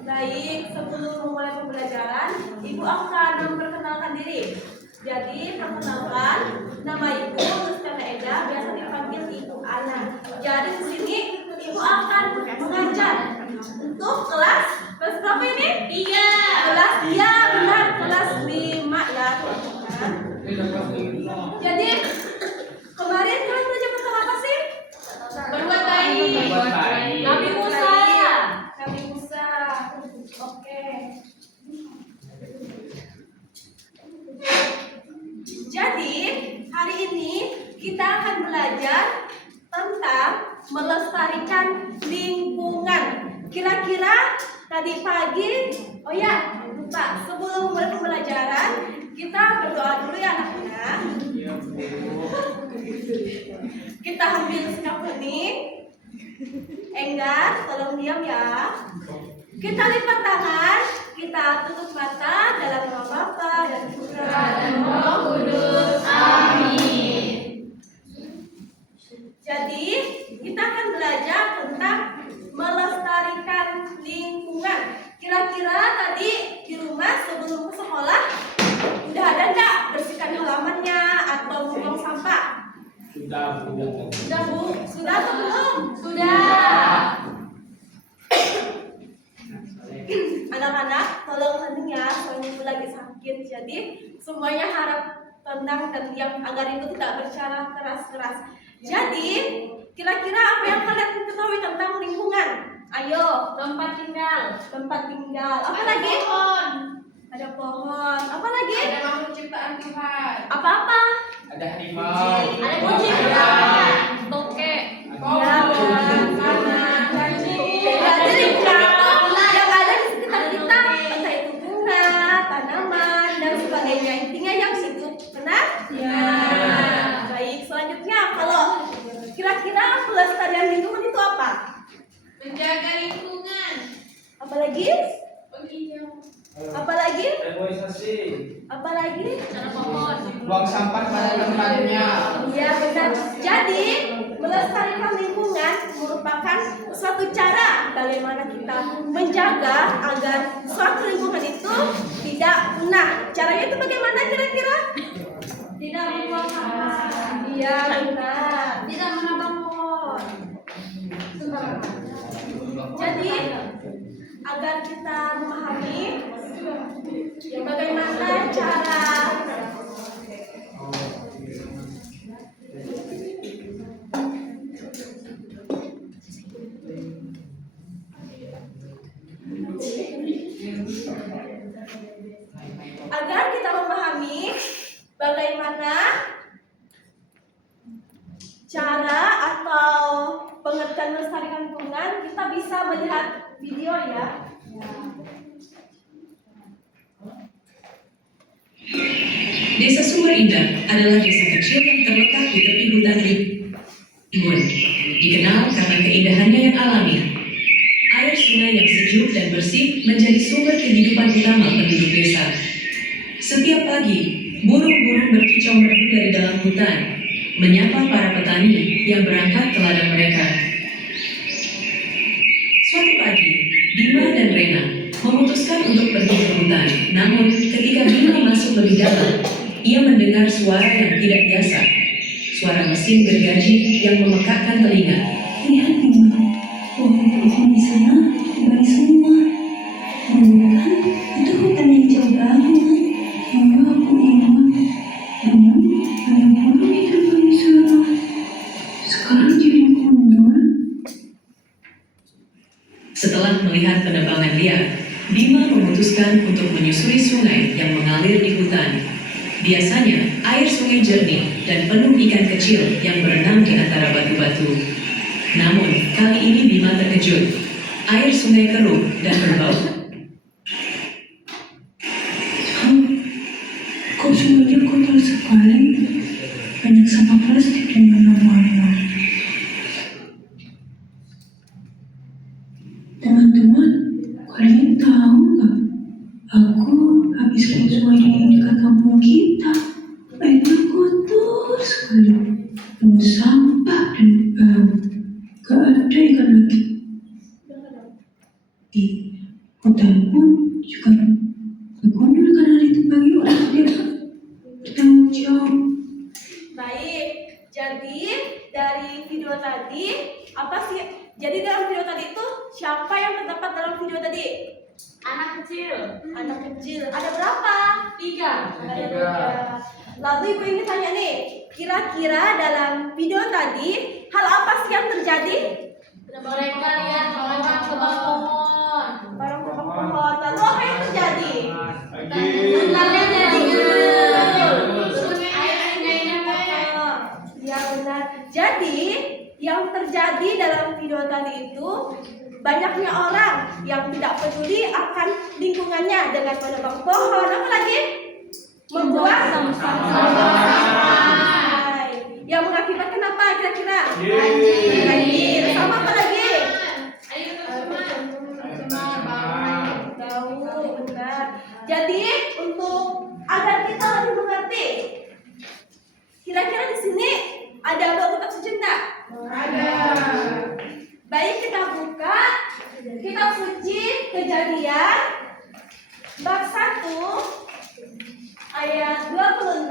Baik, sebelum memulai pembelajaran, Ibu akan memperkenalkan diri. Jadi, perkenalkan, nama Ibu Lustiana Eda, biasa dipanggil Ibu Ana. Jadi di sini Ibu akan mengajar untuk kelas berapa ini? 3. Kelas, iya benar, kelas 5 ya teman-teman. Jadi kemarin kalian belajar tentang apa sih? Berbuat baik. Nabi Musa. Nabi Musa. Oke. Jadi hari ini kita akan belajar tentang melestarikan lingkungan. Kira-kira tadi pagi, oh ya, lupa, sebelum mulai pembelajaran kita berdoa dulu ya anak-anak. Kita ambil sikap hening. Enggar, tolong diam ya. Kita lipat tangan, kita tutup mata dalam nama Bapa dan Putra dan Roh Kudus. Amin. Jadi kita akan belajar tentang melestarikan lingkungan. Kira-kira tadi di rumah sebelum ke sekolah udah ada nggak bersihkan halamannya atau buang sampah? Sudah, Bu. Sudah, Bu? Sudah atau belum? Sudah. Anak-anak, tolong hening ya, soalnya Ibu lagi sakit. Jadi semuanya harap tenang dan diam agar Ibu tidak berbicara keras-keras. Jadi kira-kira apa yang kalian ketahui tentang lingkungan? Ayo. Tempat tinggal. Tempat tinggal. Apa lagi? Pohon. Ada pohon. Apa lagi? Ada makhluk ciptaan Tuhan. Apa-apa? Ada harimau. Ada kucing. Tokek. Ya, berarti lingkungan yang ada di sekitar kita, entah itu bunga, tanaman, dan sebagainya. Intinya yang hidup, benar? Ya. Baik, selanjutnya kalau kira-kira pelestarian lingkungan itu apa? Menjaga lingkungan. Apalagi? Penghijau. Apalagi? Reboisasi. Apalagi? Tanam pohon. Buang sampah pada tempatnya. Iya benar. Jadi melestarikan lingkungan merupakan suatu cara bagaimana kita menjaga agar suatu lingkungan itu tidak punah. Caranya itu bagaimana kira-kira? Tidak membuang sampah. Iya benar. Tidak menebang pohon. Jadi agar kita memahami bagaimana cara atau pengertian melestarikan lingkungan, kita bisa melihat video ya. Desa Sumber Indah adalah desa kecil yang terletak di tepi hutan rimbun. Dikenal karena keindahannya yang alami. Air sungai yang sejuk dan bersih menjadi sumber kehidupan utama penduduk desa. Setiap pagi, burung-burung berkicau merdu dari dalam hutan, menyapa para petani yang berangkat ke ladang mereka. Suatu pagi, Bima dan Rena memutuskan untuk pergi ke hutan. Namun, ketika Bima masuk lebih dalam, ia mendengar suara yang tidak biasa. Suara mesin gergaji yang memekakkan telinga. Lihat Bima, pohon-pohon di sana kembali semua. Bukan, itu hutan yang jauh banget. Lalu aku ingat, namun ada burung yang terbang di sana. Sekarang jadi mundur. Setelah melihat penebangan liar, Bima memutuskan untuk menyusuri sungai yang mengalir di hutan. Biasanya, air sungai jernih dan penuh ikan kecil yang berenang di antara batu-batu. Namun, kali ini Bima terkejut. Air sungai keruh dan berbau. Kok sungainya kotor sekali? Banyak sampah plastik di mana-mana. Teman-teman, kalian tahu nggak? Aku habis ke sungai yang dekat kampung kita. Airnya kotor sekali, penuh sampah dan bau. Gak ada ikan lagi. Ataupun juga bergondol karena ditumpangi orang tidak bertanggung jawab. Baik, jadi dari video tadi apa sih? Jadi dalam video tadi itu siapa yang terdapat dalam video tadi? Anak kecil. Anak kecil. Ada berapa? 3. Ada 3. Lalu ibu ingin tanya nih, kira-kira dalam video tadi hal apa sih yang terjadi? Mereka lihat orang ke pohon. Barang pohon. Lalu apa yang terjadi? Bentarnya jaringan. Terus Airnya banyak. Ya benar. Jadi yang terjadi dalam video tadi itu banyaknya orang yang tidak peduli akan lingkungannya dengan menebang pohon, apalagi membuang sampah. Yang mengakibatkan apa kira-kira? Banjir. Sama apa lagi? Ayo tercemar. Tahu, benar. Jadi untuk agar kita lebih mengerti, kira-kira di sini ada dua kitab suci enggak? Ada. Baik, kita buka kitab suci Kejadian bab 1 ayat 26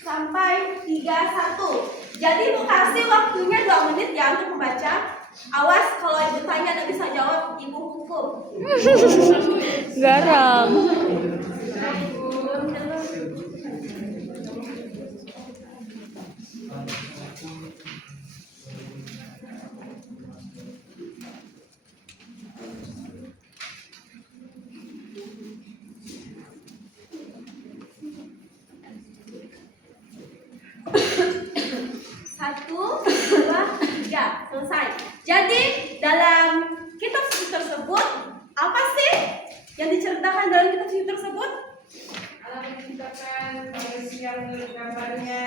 sampai 31. Jadi ibu kasih waktunya 2 menit ya untuk membaca. Awas kalau ibu tanya dan bisa jawab, ibu hukum. Garam. Satu, dua, tiga, selesai. Jadi dalam kitab suci tersebut apa sih yang diceritakan dalam kitab suci tersebut? Allah menciptakan manusia menurut gambarnya.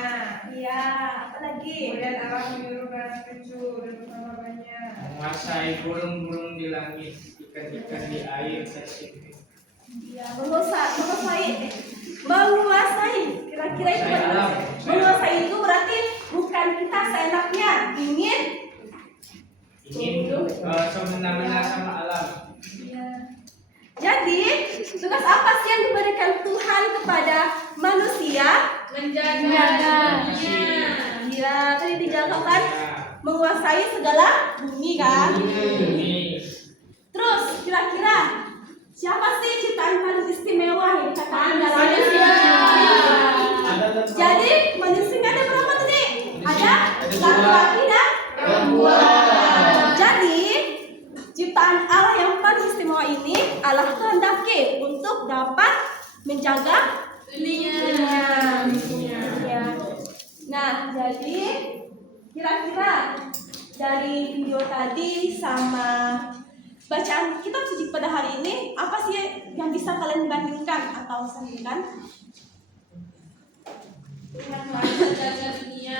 Iya, apa lagi? Kemudian Allah menyuruh para kencur dan bersama-samanya. Menguasai burung-burung di langit, ikan-ikan di air tersimpit. Iya, menguasai. Kira-kira itu Menguasai alam. menguasai itu berarti bukan kita seenaknya ingin. Semena-mena sama alam. Iya. Jadi tugas apa sih yang diberikan Tuhan kepada manusia? Menjaga dunia. Iya, tadi dijawabkan Ya. menguasai segala bumi kan. Ini Terus kira-kira siapa sih ciptaan paling istimewa yang dikatakan dalam manusia? Jadi manusia ada berapa tadi? Ada laki-laki dan perempuan. Jadi ciptaan Allah yang paling istimewa ini Allah kehendaki untuk dapat menjaga dunia. Ya. Nah, jadi kira-kira dari video tadi sama bacaan kitab suci pada hari ini apa sih yang bisa kalian bandingkan atau sandingkan? Tuhan harus menjaga dunia.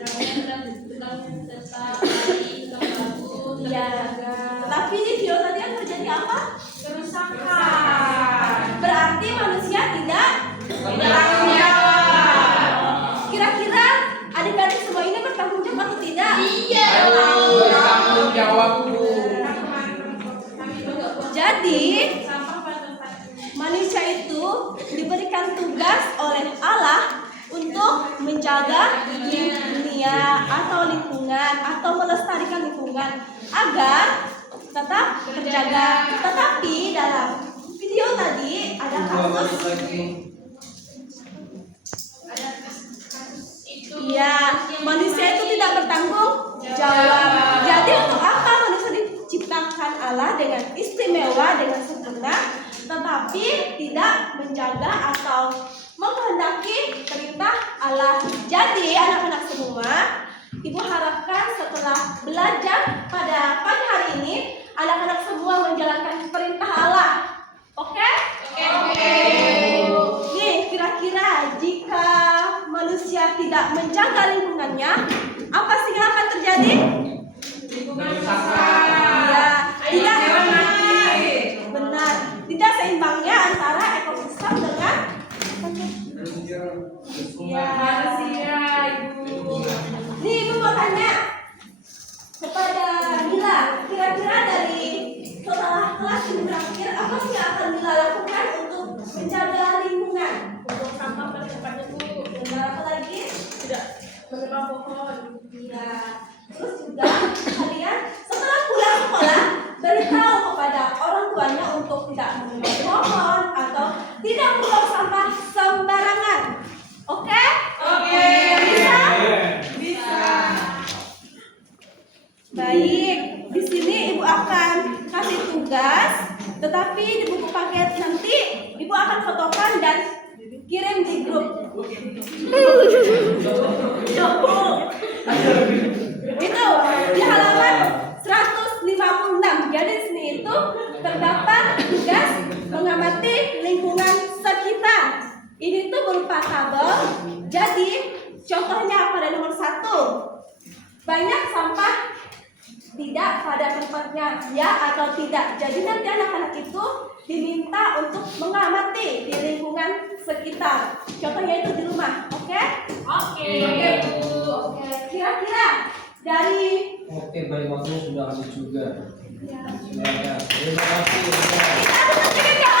Kalian sedang serta baik, bagus, Iya. Tapi di video tadi yang terjadi apa? kerusakan. Berarti manusia tidak Bertanggung jawab. Kira-kira adik-adik semua ini bertanggung jawab atau tidak? Iya. bertanggung jawab, Bu. Jadi manusia itu diberikan tugas oleh Allah untuk menjaga dunia atau lingkungan atau melestarikan lingkungan agar tetap terjaga. Tetapi dalam video tadi ada kasus iya, manusia itu tidak bertanggung jawab. Jadi untuk apa manusia diciptakan Allah dengan istimewa, dengan sempurna, tetapi tidak menjaga atau menghendaki perintah Allah. Jadi anak-anak semua, ibu harapkan setelah belajar pada pagi hari ini, anak-anak semua menjalankan perintah Allah. Oke? Oke. Nih, kira-kira jika manusia tidak menjaga lingkungannya, apa sih yang akan terjadi? Lingkungan rusak. Ya, tidak Hewan mati. benar. Tidak seimbangnya antara ekosistem dengan ya. Manusia, Ibu. Nih, ibu mau tanya kepada Mila, kira-kira dari setelah akan berakhir, apa sih yang akan Lila lakukan untuk menjaga lingkungan? Buang sampah pada tempatnya dulu. Dan apa lagi? Tidak menebang pohon. Iya. Terus juga kalian setelah pulang sekolah beritahu kepada orang tuanya untuk tidak menebang pohon atau tidak membuang sampah sembarangan. Oke? Oke. Bisa? Bisa. Baik, di sini Ibu akan kasih tugas, tetapi di buku paket nanti Ibu akan fotokan dan kirim di grup. Itu di halaman 156. Jadi di sini itu terdapat tugas mengamati lingkungan sekitar. Ini tuh berupa tabel. Jadi contohnya pada nomor 1, banyak sampah tidak pada tempatnya, ya atau tidak. Jadi nanti anak-anak itu diminta untuk mengamati di lingkungan sekitar. Contohnya itu di rumah, oke? Oke. Oke. Kira-kira dari Oke, baik, waktunya sudah habis juga. ya. Ya, terima kasih. Kita